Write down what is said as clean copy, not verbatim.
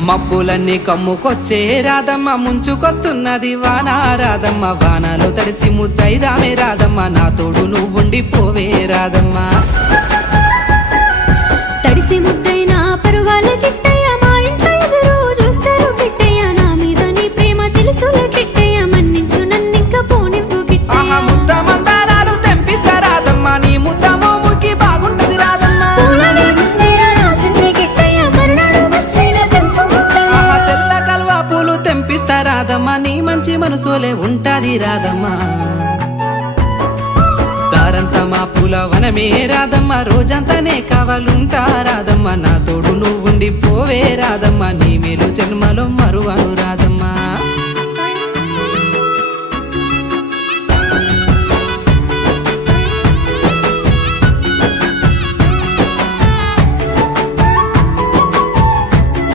మబ్బులన్నీ కమ్ముకొచ్చే రాధమ్మ ముంచుకొస్తున్నది వాన రాధమ్మ వానలో తడిసి ముద్దైదామే రాధమ్మ నా తోడు నువ్వుండి పోవే రాధమ్మ తడిసి ముద్దైనా పరువాల కిట్టయ్య మా ఇంట్లో ఎదురు చూస్తారు కిట్టయ్య నా మీద నీ ప్రేమ తెలుసులే కిట్టయ్య మన్నించు నన్నింక పోనివ్వు కిట్టయ్య ముద్ద మందారాలు తెంపిస్తా రాధమ్మ నీ ముద్ద మోముకి బాగుంటది రాధమ్మ తెల్ల కల్వా పూలు తెంపిస్తా రాధమ్మ నీ మంచి మనసులే ఉంటాది రాధమ్మ దారంతా మా పూల వనమే రాధమ్మ రోజంతానే కావాలుంటా రాధమ్మ నా తోడు నువ్వుండి పోవే రాధమ్మ నీ మేలు జన్మలో మరువను